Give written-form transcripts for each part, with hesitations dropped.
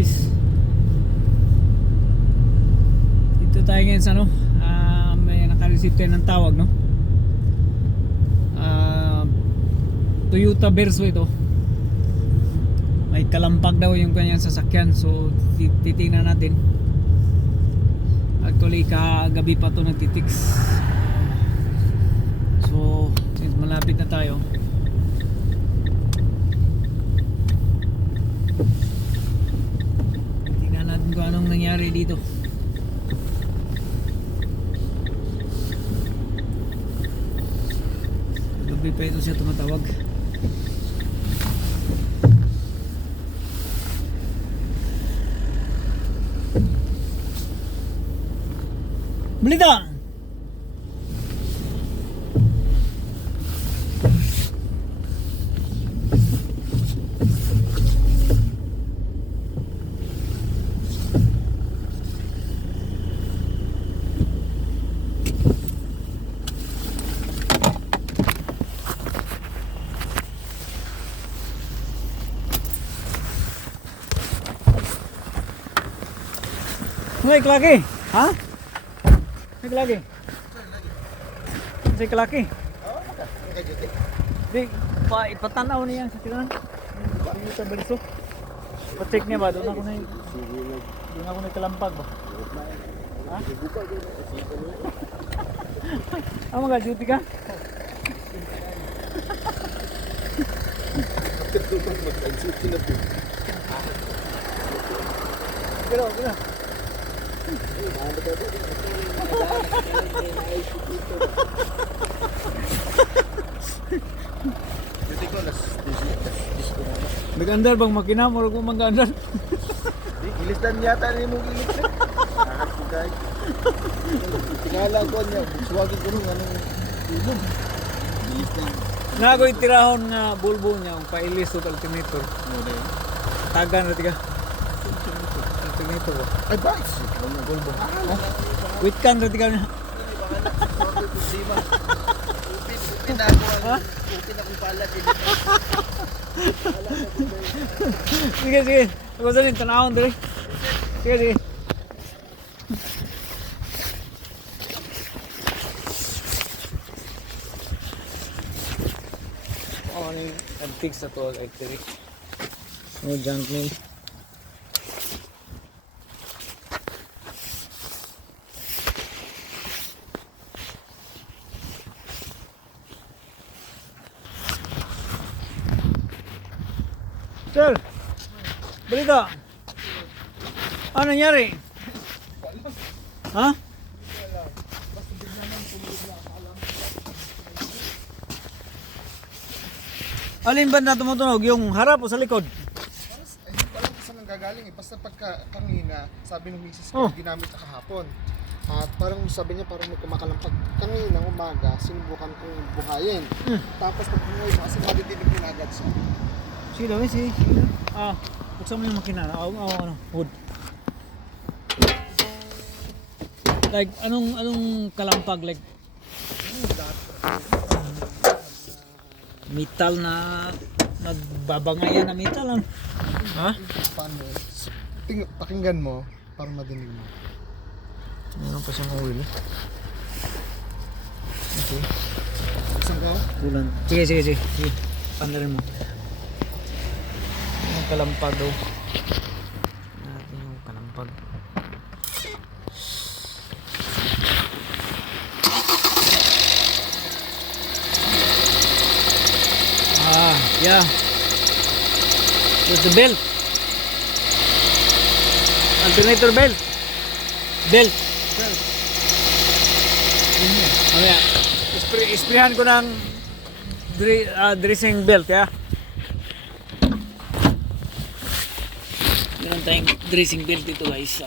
guys, dito tayo ngayon sa may naka-receive tayo ng tawag, no? Toyota Verso ito. May kalampag daw yung kanyang sasakyan, so titingnan natin. Actually kagabi pa to nagtitix. So since malapit na tayo, tingnan natin kung anong nangyari dito. Gabi pa ito siya tumatawag. Balita! Naik lagi? Hah? Naik lagi? Naik lagi? Di, ipatanaw niya sa tiran. Toyota Verso. Pa-check niya ba? Doon ako na kalampag ba? Ha? Ah, mag-duty ka? Pero. Nag-andar bang makina? Murag mo mag-andar? Ilis lang yata na yung ilis na. Nakakagay. Tingala ko niya. Suwagin ko nung anong tulog. Ilis lang. Nagoy tirahon nga bulbo niya ang pailis o alternator. Tagan na tiga. Alternator ba? Ay ba? Ang bulbo. Wait kan na tiga niya. Upin na ako. Upin akong pala. Sige. Ako sa rin, tanahon dali. Sige. Oh, ano yung antiques na to actually. No junk mail. Sir, balita. Ano nangyari? Ha? Alin ba na tumutunog? Yung harap o sa likod? Ay, hindi pa lang saan nanggagaling eh. Basta pagka kanina, sabi ng misis ko, ginamit na kahapon. At parang sabi niya, parang may kumakalampag. Kanina umaga, sinubukan kong buhayin. Tapos pag buhay mo, kasi madidinig din agad siya. Sige, buksan mo yung makina. Ano, hood. Like, anong kalampag? Like, metal na nagbabangayan na metal lang. Ha? Paano? Pakinggan mo, para madinig mo. Meron pa siyang oil. Okay. Isang ka? Kulang. Sige. Pandarin mo. Yung kalampag daw. Natin yung kalampag. Yeah. There's the belt. Alternator belt. Belt. Mamaya. Isprehan ko ng dressing belt, ya. Meron tayong dressing belt dito, guys.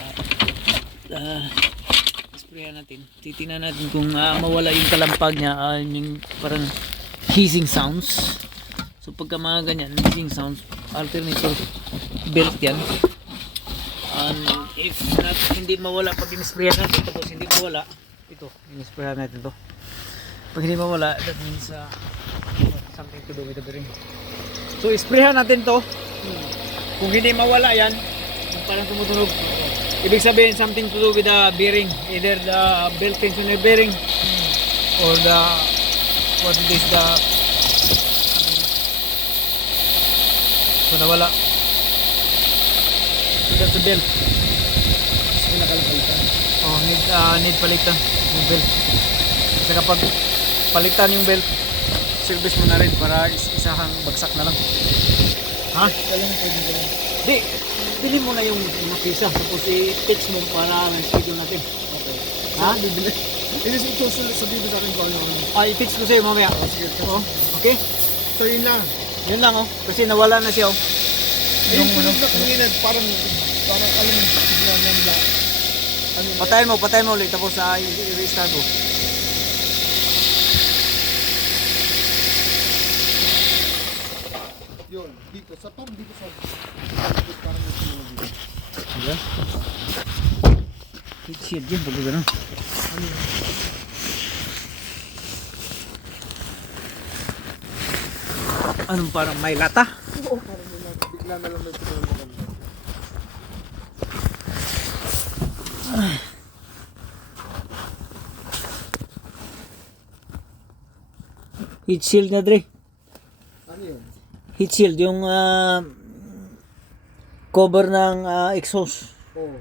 Isprehan natin. Titingnan natin kung mawala yung kalampag niya, yung parang hissing sounds. So pagka mga ganyan, hissing sounds, alternator belt yan. And if not, hindi mawala pag in-sprayan natin, tapos hindi mawala, ito, in-sprayan natin to. Pag hindi mawala, that means something to do with the bearing. So isprayan natin to. Kung hindi mawala yan, Yung parang tumutunog. Ibig sabihin something to do with the bearing, either the belt tensioner bearing or the what it is the so nawala. So that's the belt. Gusto ko nakalipalitan. Oh, need palitan yung belt. Kasi kapag palitan yung belt, service mo na rin para isahang bagsak na lang. Ha? Kailan mo pwede gawin? Di, bili mo na yung pisa tapos i-fix mo para ng schedule natin. Okay. Ha? Bibili. Hindi ito sabihin sa akin kung ano. I-fix ko sa'yo mamaya. Sige. Oo. Okay? So yun lang. Yun lang oh. Kasi nawala na siya oh. Yung tunog na kanina, parang alam mo, bigla nanda. Ano yun? Patayin mo ulit tapos i-restart mo. Yun, dito. Parang dito sa... Parang may tunog dito. Diba? Shit yun pag gano'n. Ano yun? Anong parang may lata? Oo, parang may nag- bigla na lang may tunog maganda. Heat shield na Dre. Ano yun? Heat shield yung cover ng exhaust. Oo,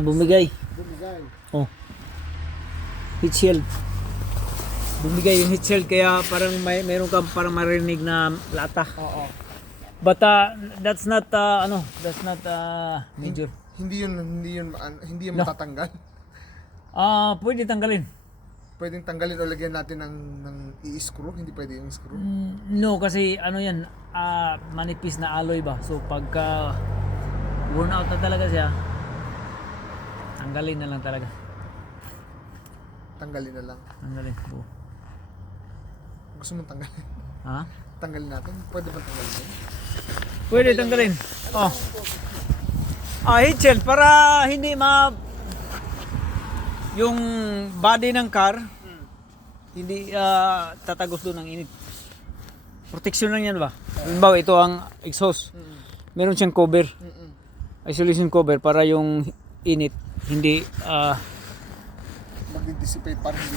Bumigay. bumigay. Oh. Heat shield. Bumigay yung heat shield kaya parang meron kang parang marinig na lata. Oo. But that's not major. Hindi yun No. matatanggal. Pwede tanggalin. Pwedeng tanggalin o lagyan natin ng i-screw, hindi pwede yung screw. No, kasi ano yan, manipis na alloy ba. So pagka worn out na talaga siya, tanggalin na lang talaga. Tanggalin na lang. Tanggalin. Oh. Gusto mong tanggalin? Ha? Tanggalin natin? Pwede ba tanggalin yun? Pwede tanggalin. Oh. Heat shield para hindi yung body ng car hindi tatagos doon ng init. Protection lang yan ba? Halimbawa ito ang exhaust. Meron siyang cover. Isolation cover para yung init hindi Mag-dissipate para hindi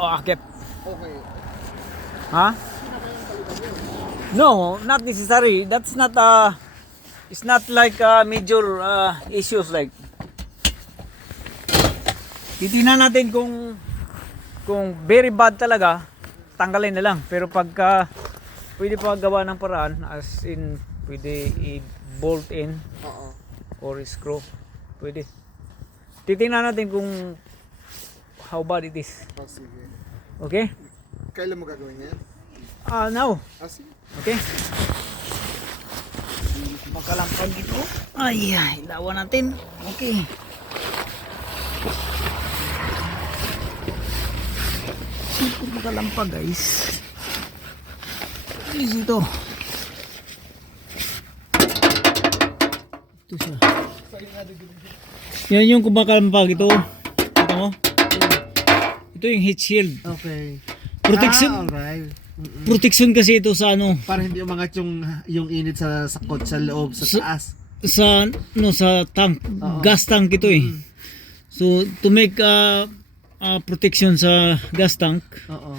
akit. Okay. Ha? No, not necessary. That's not it's not like major issues like. Titingnan natin kung very bad talaga, tanggalin na lang. Pero pagka pwede pa gawa ng paraan, as in pwede i-bolt in Oo. or screw, pwede. Titingnan natin kung how bad it is. Sige. Okay? Kailan mo gagawin yan? Now. Sige. Okay. Makalampag ito. Ay, ilawan natin. Okay. Ito makalampag guys. Easy ito. Ito siya. Yan yung kumakalampag ito. Ito mo. Ito yung heat shield. Okay. Protection. Alright. Protection kasi ito sa ano. Para hindi umangat yung init sa kotse sa loob, sa taas. Sa tank. Gas tank ito eh. So to make protection sa gas tank, Oo.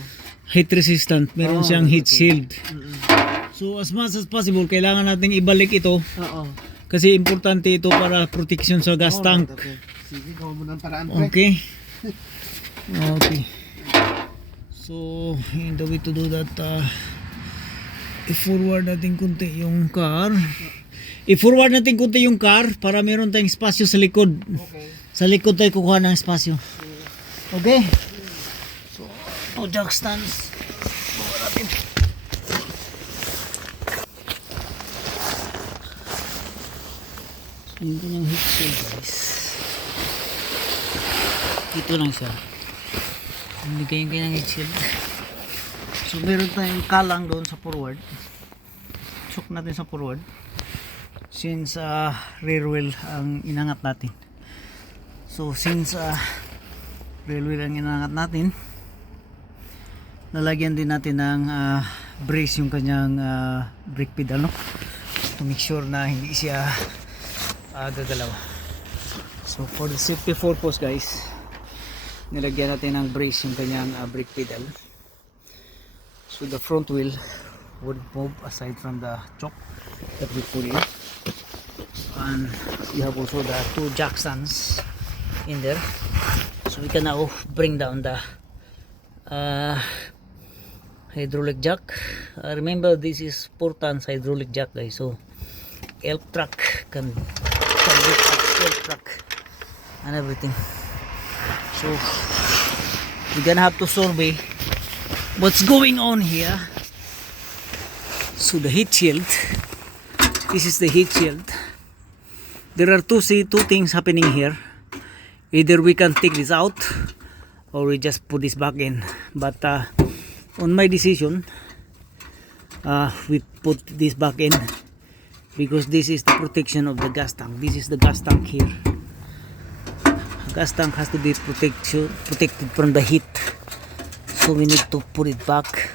heat resistant, meron siyang heat shield. So as much as possible, kailangan natin ibalik ito Oo. kasi importante ito para protection sa gas tank. Okay. Sige, gawin mo ng paraan. Okay. Okay. So, in the way to do that, i-forward natin kunti yung car. I-forward natin kunti yung car para meron tayong spasyo sa likod. Okay. Sa likod tayo kukuha ng spasyo. Okay? So, jack stands. Buka natin. So, yung kanyang heat shield guys. Ito lang siya. Hindi kayong kanyang heat shield. So, meron tayong kalang doon sa forward. Chok natin sa forward. Since rear wheel ang inangat natin. So since rear wheel ang inangat natin, lalagyan din natin ng brace yung kanyang brake pedal, no? to make sure na hindi siya gagalaw. So for the safety purpose guys, nilagyan natin ng brace yung kanyang brake pedal. So the front wheel would move aside from the choke that we put in. And you have also the two jack stands in there. So we can now bring down the hydraulic jack. Remember, this is 4 tons hydraulic jack guys, so elk truck can lift up elk truck and everything. So we're gonna have to survey what's going on here. So the heat shield, this is the heat shield. There are two things happening here. Either we can take this out or we just put this back in, but on my decision, we put this back in because this is the protection of the gas tank. This is the gas tank here. Gas tank has to be protected from the heat, so we need to put it back.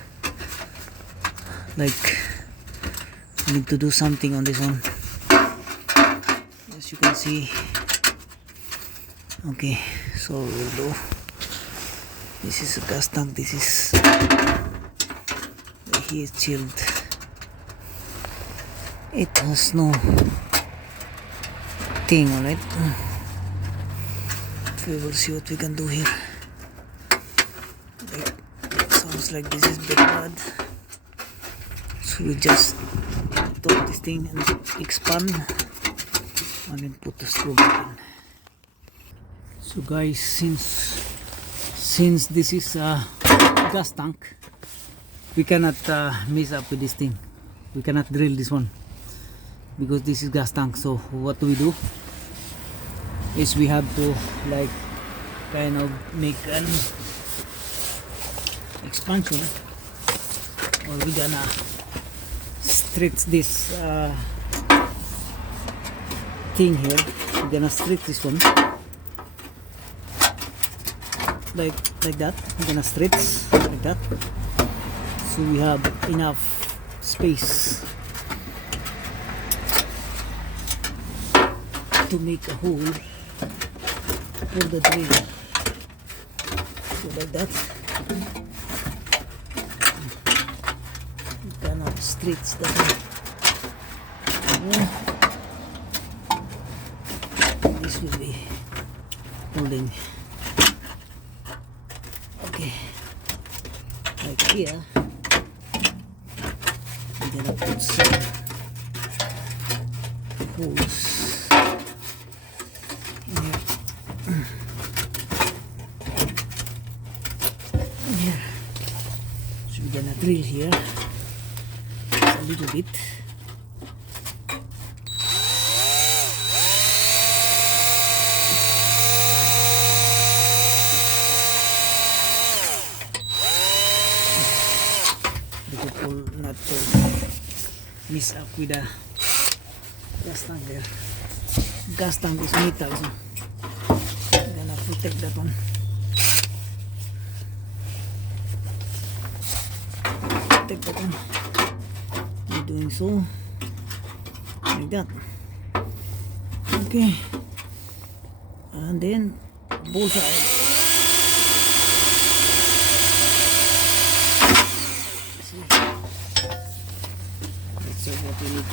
Like, we need to do something on this one, as you can see. Okay, so we'll do. This is a gas tank, this is the heat shield. It has no thing on it. We will see what we can do here. It sounds like this is bit bad. So we just take this thing and expand and then put the screw back in. So guys, since this is a gas tank, we cannot mess up with this thing. We cannot drill this one because this is gas tank. So what do? Is we have to like kind of make an expansion, or we gonna stretch this thing here. We're gonna stretch this one like that. We're gonna stretch like that, so we have enough space to make a hole for the drill. So like that, you cannot stretch that one. This will be holding. Okay, like here, we're gonna put some holes here. Here. So we're gonna drill here a little bit. Not to mess up with the gas tank there. Gas tank is metal, so I'm gonna protect that one. Protect that one. I'm doing so like that. Okay, and then bullseye. So what we need,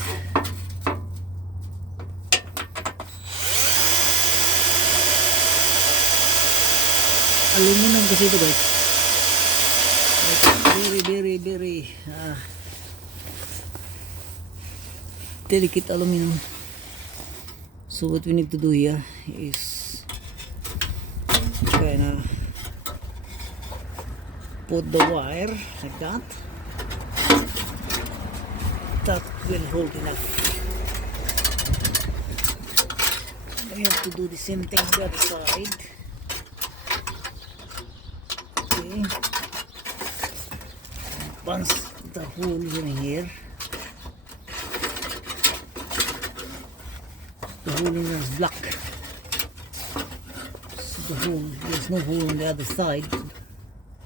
aluminum kasi ito guys, like very delicate aluminum. So what we need to do here is kinda put the wire like that. That will hold enough. We have to do the same thing on the other side. Okay. Once the hole in here, the hole in here is black. So the hole, there's no hole on the other side.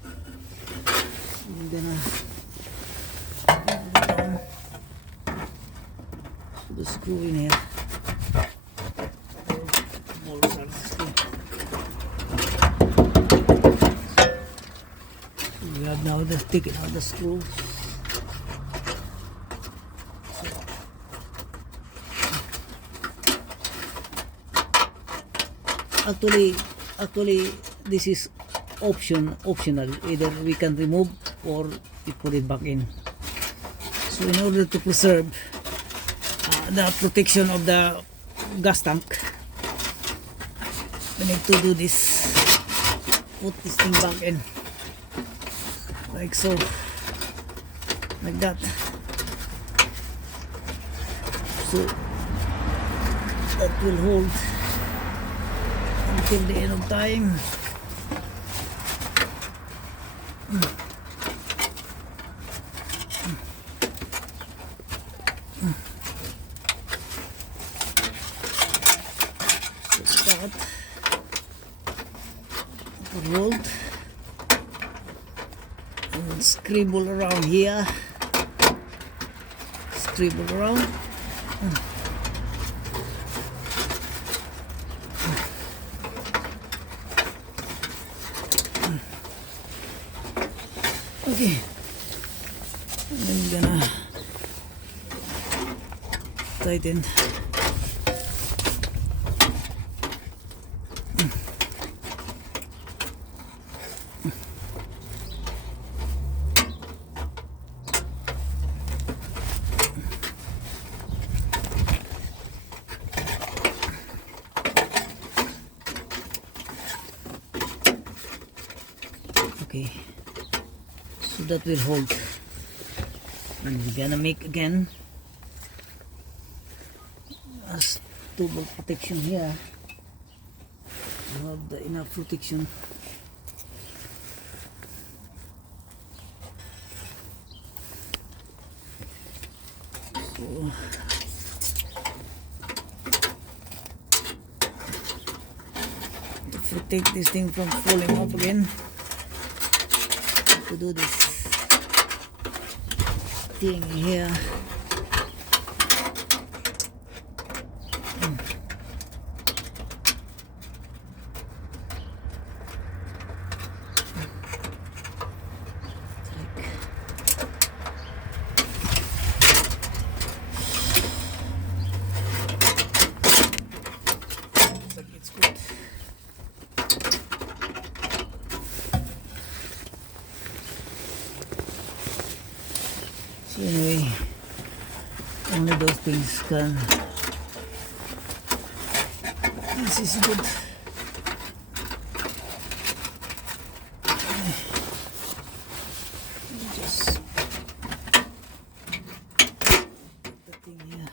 I'm gonna screw in here. Bolts are screwed. So we have now just taken out the screws. Actually this is optional. Either we can remove or we put it back in. So in order to preserve the protection of the gas tank, we need to do this. Put this thing back in like so, like that. So that will hold until the end of time. So that rolled and scribble around here, scribble around. Okay, and then we're gonna tighten. Okay, so that will hold, and we're gonna make again a double protection here. You have the enough protection. So to protect this thing from falling off again, to do this thing here. It's good. So anyway, only those things can. This is good. Just put the thing here.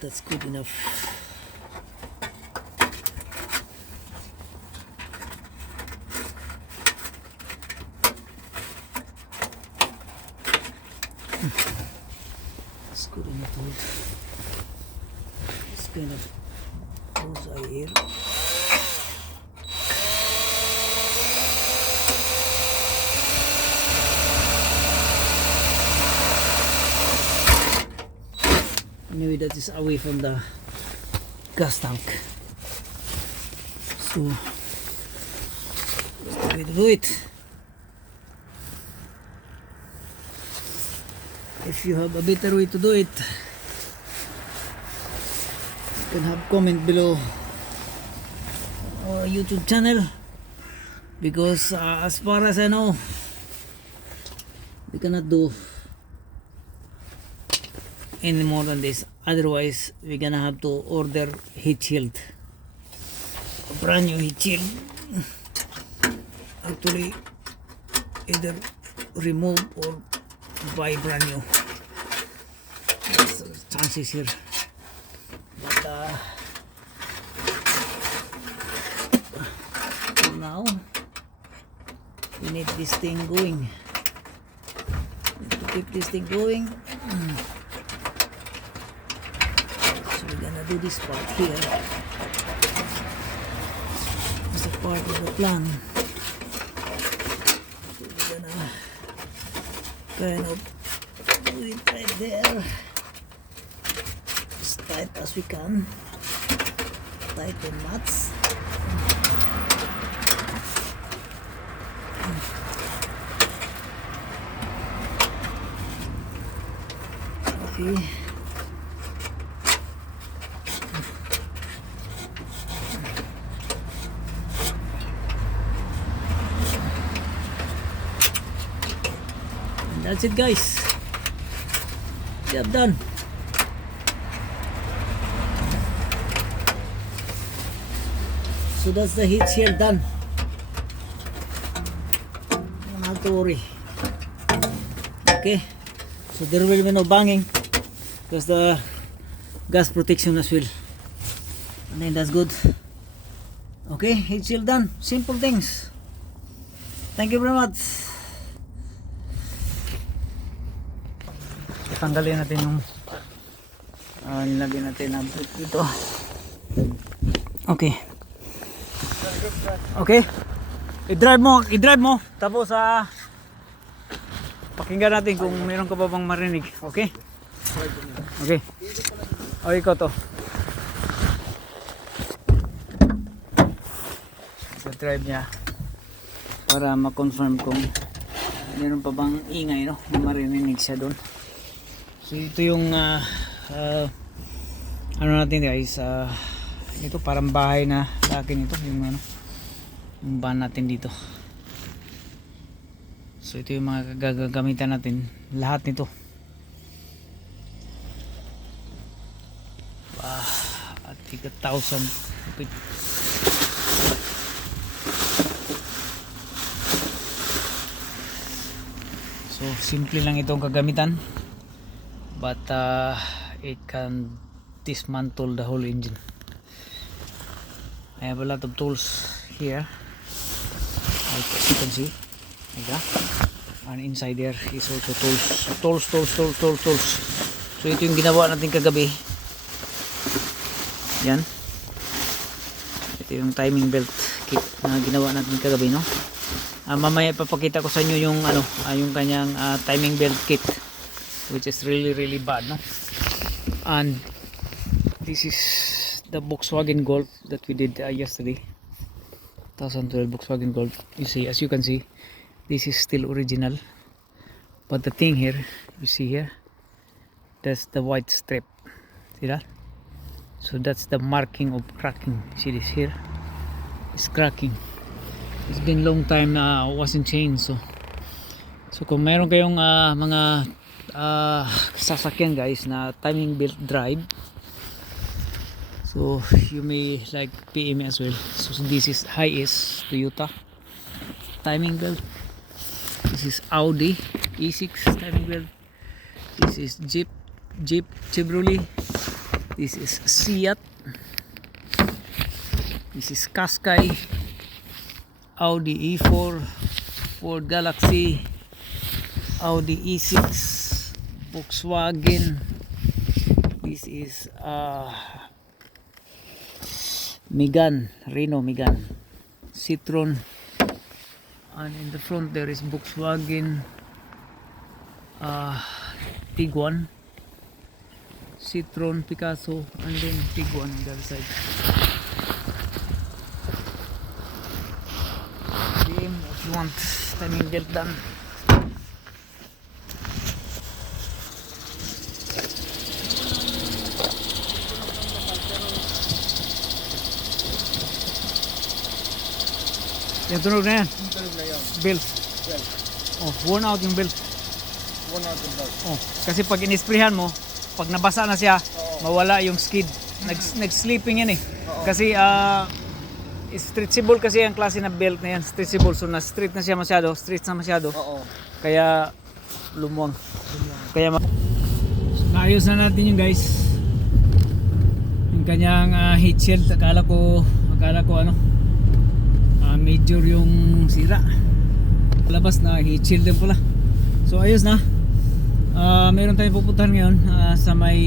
That's good enough. It's good enough to hold. It's kind of bullseye here. Anyway, that is away from the gas tank. So that's the way to do it. If you have a better way to do it, you can have comment below our YouTube channel, because as far as I know, we cannot do any more than this. Otherwise we're gonna have to order heat shield, a brand new heat shield. Actually, either remove or buy brand new. That's the chances here. But for now we need this thing going. We need to keep this thing going. So we're gonna do this part here as a part of the plan. So we're gonna kind of do it right there, as tight as we can, tighten nuts. Okay. And that's it, guys. Job done. So that's the heat shield done. Don't have to worry. Okay. So there will be no banging because the gas protection as well. And then that's good. Okay, heat shield done. Simple things. Thank you very much. Tanggalin natin yung nilagyan natin na brake dito. Okay. Okay. I-drive mo. Tapos pakinggan natin kung meron ka pa bang marinig. Okay? Okay. Okay ko to. So drive niya para ma-confirm kung meron pa bang ingay, no? Na marinig siya doon. So ito yung ano natin, guys, ito parang bahay na sa akin ito, yung yung van natin dito. So ito yung mga gagamitan natin, lahat nito. At 1,000 kapit. So simple lang itong kagamitan, but it can dismantle the whole engine. I have a lot of tools here, like as you can see, like that. And inside there is also tools. So ito yung ginawa natin kagabi. Yan. Ito yung timing belt kit na ginawa natin kagabi, no? Mamaya ipapakita ko sa inyo yung yung kanyang timing belt kit, which is really bad, no? And this is the Volkswagen Golf that we did yesterday, 2012 Volkswagen Golf. You see, as you can see, this is still original, but the thing here, you see here, that's the white strip. See that? So that's the marking of cracking. See this here? It's cracking. It's been long time na wasn't changed. So kung meron kayong mga sasakyan, guys, na timing belt drive, so you may like PM as well. So this is highest Toyota timing belt. This is Audi E6 timing belt. This is Jeep Chevrolet. This is Seat. This is Qashqai, Audi E4, Ford Galaxy, Audi E6, Volkswagen. This is Renault Megane, Citroen, and in the front there is Volkswagen Tiguan, Citroen Picasso, and then Tiguan on the other side. If you want timing belt done. Yung tunog na yan? Tunog na yan. Belt. Belt. Oh, worn out yung belt. Worn out yung belt. Oh, kasi pag inisprehan mo, pag nabasa na siya, mawala yung skid. Nag-sleeping yan eh. Kasi stretchable kasi ang klase na belt na yan, stretchable. So na-stretch na siya masyado, stretch na masyado. Kaya lumuwang. Kaya naayos na natin yung, guys, yung kanyang heat shield. Akala ko major yung sira. Labas na heat shield din pala. So ayos na. Meron tayong pupuntahan ngayon sa may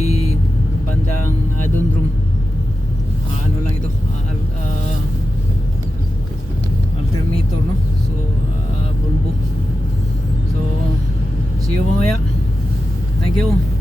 bandang Dundrum. Ano lang ito, alternator, no? So Volvo. So see you mamaya. Thank you.